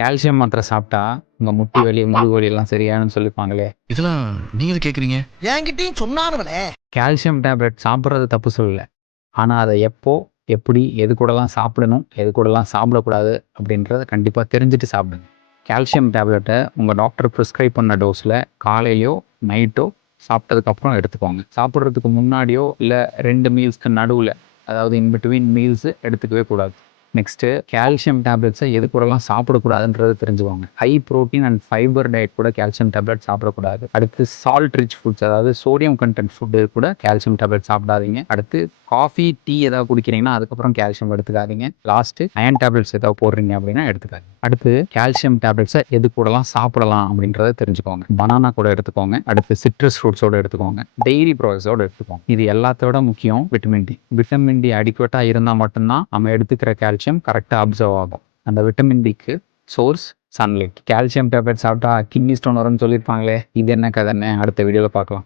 Calcium மாத்திரை சாப்பிட்டா உங்க முட்டி வலி, முதுகு வலி எல்லாம் சரியானு சொல்லிப்பாங்களே. இதெல்லாம் நீங்க கேக்குறீங்க? என்கிட்டயும் சொன்னானுவலே. கால்சியம் டேப்லெட் சாப்பிட்றது தப்பு சொல்லல. ஆனா அதை எப்போ, எப்படி, எது கூடலாம் சாப்பிடணும், எது கூடலாம் சாப்பிடக்கூடாது அப்படின்றத கண்டிப்பா தெரிஞ்சுட்டு சாப்பிடுங்க. கால்சியம் டேப்லெட்டை உங்க டாக்டர் ப்ரிஸ்கிரைப் பண்ண டோஸ்ல காலையிலயோ நைட்டோ சாப்பிட்டதுக்கப்புறம் எடுத்துக்கோங்க. சாப்பிட்றதுக்கு முன்னாடியோ இல்லை 2 மீல்ஸ்க்கு நடுவில், அதாவது இன்பிட்வீன் மீல்ஸ் எடுத்துக்கவே கூடாது. நெக்ஸ்ட்டு கால்சியம் டேப்லெட்ஸை எது கூடலாம் சாப்பிடக்கூடாதுன்றது தெரிஞ்சுக்கோங்க. High protein and fibre diet கூட கால்சியம் டேப்லெட் சாப்பிடக்கூடாது. அடுத்து சால்ட் ரிச் ஃபுட்ஸ், அதாவது சோடியம் கண்டென்ட் ஃபுட்டு கூட கால்சியம் டேப்லெட் சாப்பிடாதீங்க. அடுத்து காஃபி, டீ ஏதாவது குடிக்கிறீங்கன்னா அதுக்கப்புறம் கால்சியம் எடுத்துக்காதீங்க. லாஸ்ட்டு அயன் டேப்லெட்ஸ் ஏதாவது போடுறீங்க அப்படின்னா எடுத்துக்காதீங்க. அடுத்து கால்சியம் டேப்லெட்ஸை எது கூடலாம் சாப்பிடலாம் அப்படின்றத தெரிஞ்சுக்கோங்க. பனானா கூட எடுத்துக்கோங்க. அடுத்து சிட்ரஸ் ஃப்ரூட்ஸோட எடுத்துக்கோங்க. டெய்ரி ப்ராடக்ட்ஸோட எடுத்துக்கோங்க. இது எல்லாத்தோட முக்கியம் விட்டமின் டி. விட்டமின் டி அடிக்குவேட்டாக இருந்தால் மட்டும்தான் நம்ம எடுத்துக்கிற கால்சியம் கரெக்டாக அப்சர்வ் ஆகும். அந்த விட்டமின் டிக்கு சோர்ஸ் சன்லைட். கால்சியம் டேப்லெட் சாப்பிட்டா கிட்னி ஸ்டோன் வரும்னு சொல்லியிருப்பாங்களே, இது என்ன கதைன்னு அடுத்த வீடியோவில் பார்க்கலாம்.